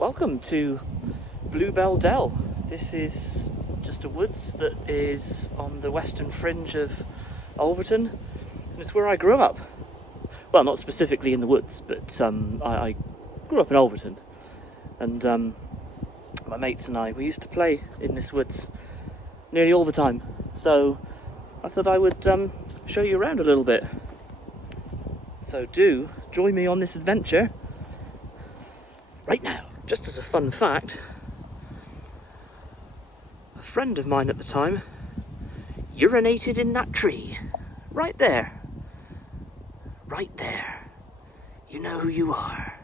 Welcome to Bluebell Dell. This is just a woods that is on the western fringe of Overton, and it's where I grew up. Well, not specifically in the woods, but I grew up in Overton, and my mates and I, we used to play in this woods nearly all the time, so I thought I would show you around a little bit. So do join me on this adventure right now. Just as a fun fact, a friend of mine at the time urinated in that tree. Right there. Right there. You know who you are.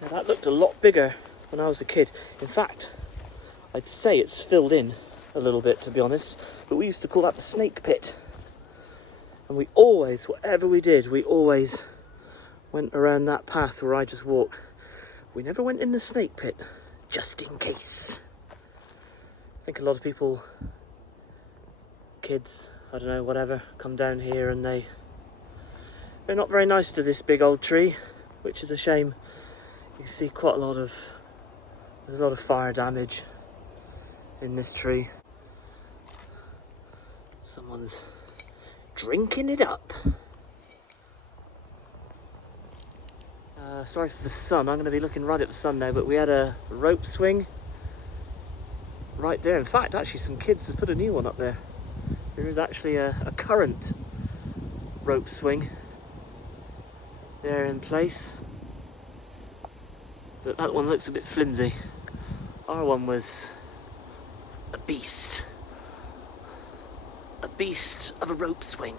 Now that looked a lot bigger when I was a kid. In fact, I'd say it's filled in a little bit, to be honest, but we used to call that the snake pit. And we always, whatever we did, we always went around that path where I just walked. We never went in the snake pit, just in case. I think a lot of people, kids, I don't know, whatever, come down here and they're not very nice to this big old tree, which is a shame. You see quite there's a lot of fire damage in this tree. Someone's drinking it up. Sorry for the sun, I'm going to be looking right at the sun now, but we had a rope swing right there. In fact, actually some kids have put a new one up there. There is actually a current rope swing there in place. But that one looks a bit flimsy. Our one was a beast. A beast of a rope swing.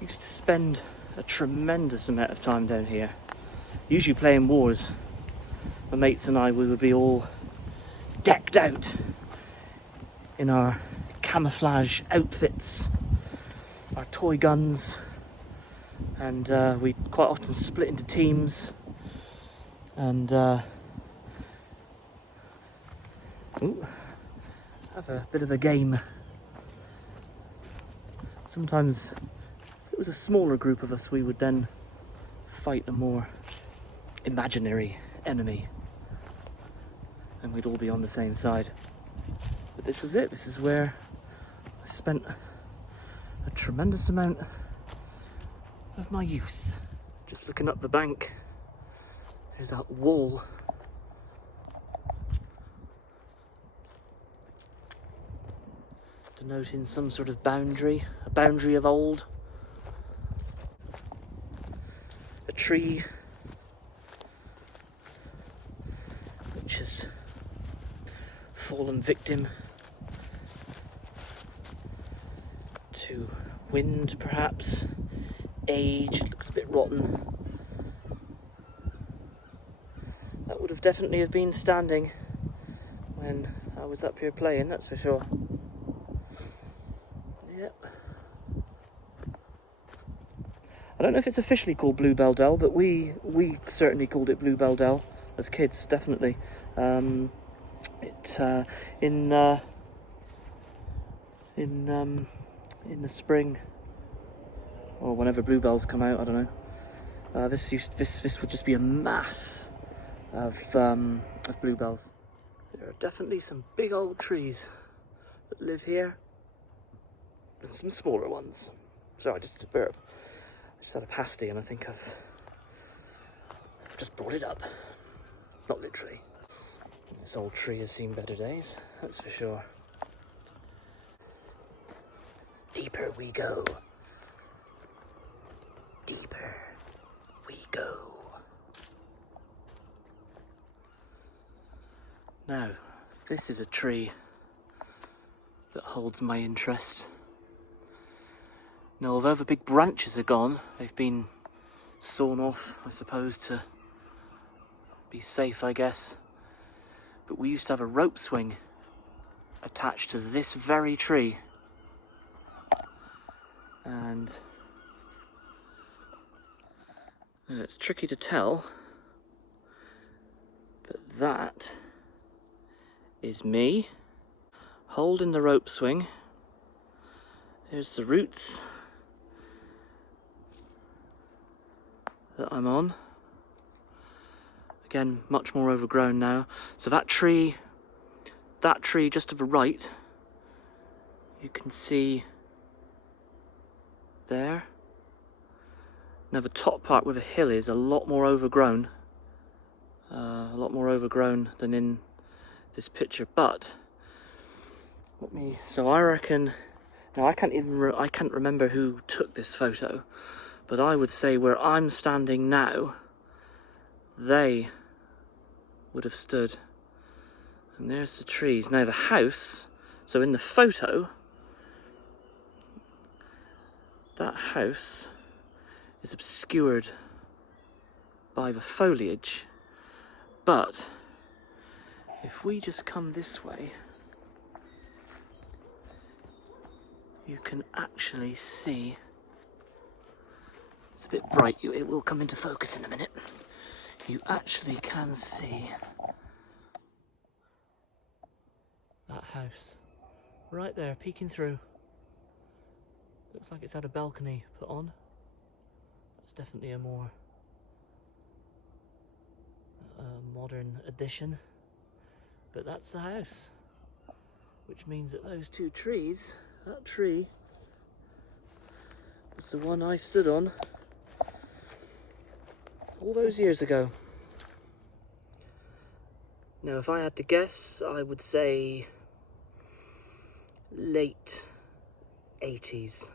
Used to spend a tremendous amount of time down here. Usually playing wars. My mates and I, we would be all decked out in our camouflage outfits, our toy guns, and we quite often split into teams and have a bit of a game. Sometimes if it was a smaller group of us, we would then fight a more imaginary enemy and we'd all be on the same side. But this is it. This is where I spent a tremendous amount of my youth. Just looking up the bank, there's that wall. Denoting some sort of boundary, a boundary of old. A tree which has fallen victim to wind, perhaps. Age, it looks a bit rotten. That would have definitely have been standing when I was up here playing, that's for sure. Yep. I don't know if it's officially called Bluebell Dell, but we certainly called it Bluebell Dell as kids, definitely. In the spring, or whenever bluebells come out, I don't know. This would just be a mass of bluebells. There are definitely some big old trees that live here, and some smaller ones. Sorry, just a burp. I just had a pasty, and I think I've just brought it up. Not literally. This old tree has seen better days, that's for sure. Deeper we go. Deeper we go. Now, this is a tree that holds my interest. Now, although the big branches are gone, they've been sawn off, I suppose, to be safe, I guess. but we used to have a rope swing attached to this very tree. And it's tricky to tell, but that is me holding the rope swing. There's the roots that I'm on. Again, much more overgrown now. So that tree just to the right, you can see there. Now the top part where the hill is a lot more overgrown. A lot more overgrown than in this picture, but so I reckon, now I can't remember who took this photo, but I would say where I'm standing now, they would have stood. And there's the trees. Now the house, so in the photo, that house is obscured by the foliage, but if we just come this way, you can actually see, it's a bit bright, it will come into focus in a minute. You actually can see that house right there peeking through. Looks like it's had a balcony put on. That's definitely a more modern addition, but that's the house, which means that those two trees, that tree was the one I stood on all those years ago. Now if I had to guess, I would say late 80s,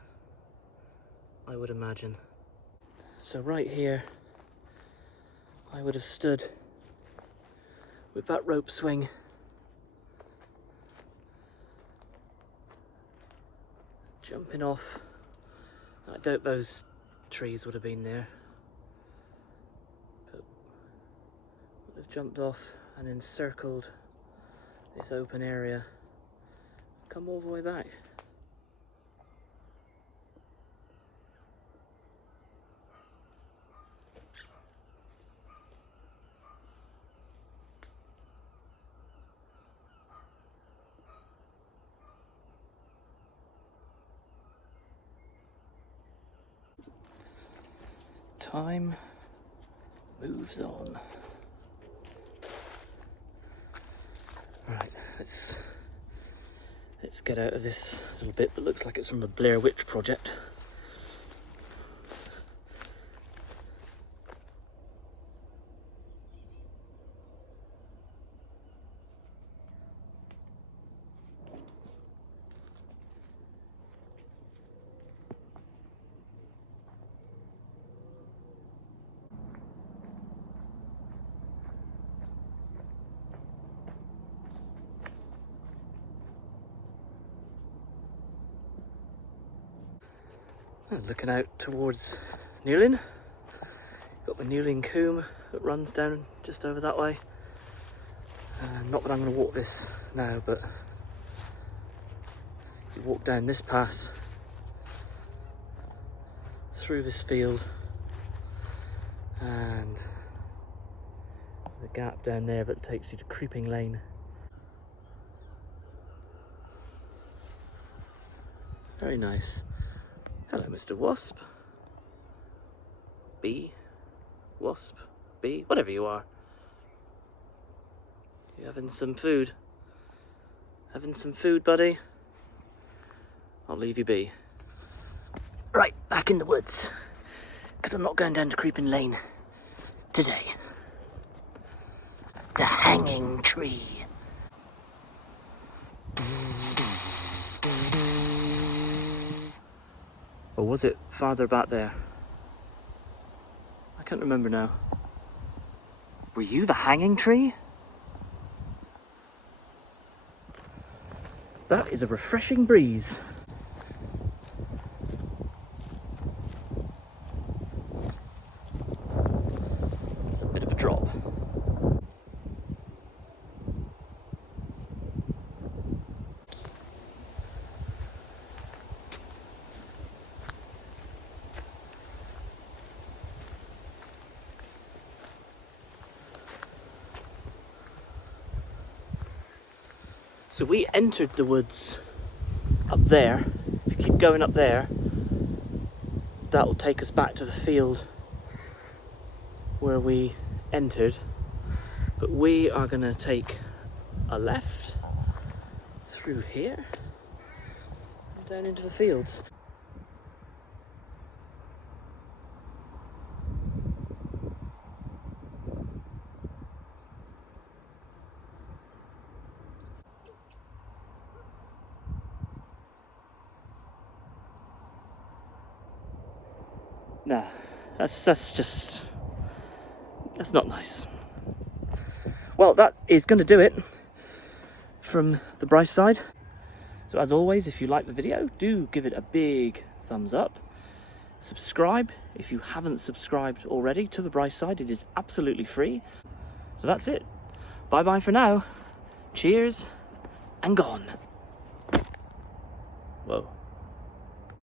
I would imagine. So right here, I would have stood with that rope swing jumping off. I doubt those trees would have been there, but would have jumped off and encircled this open area, come all the way back. Time moves on. Right, let's get out of this little bit that looks like it's from the Blair Witch Project. And looking out towards Newlyn, got the Newlyn Coombe that runs down just over that way. Not that I'm going to walk this now, but you walk down this path through this field, and there's a gap down there that takes you to Creeping Lane. Very nice. Hello, Mr. Wasp. Bee? Wasp? Bee? Whatever you are. You having some food? Having some food, buddy? I'll leave you be. Right, back in the woods. Because I'm not going down to Creeping Lane today. The hanging tree. Or was it farther back there? I can't remember now. Were you the hanging tree? That is a refreshing breeze. It's a bit of a drop. So we entered the woods up there. If you keep going up there, that will take us back to the field where we entered. But we are going to take a left through here and down into the fields. Nah, that's not nice. Well, that is going to do it from the Brice Side. So as always, if you like the video, do give it a big thumbs up. Subscribe if you haven't subscribed already to the Brice Side. It is absolutely free. So that's it. Bye bye for now. Cheers and gone. Whoa.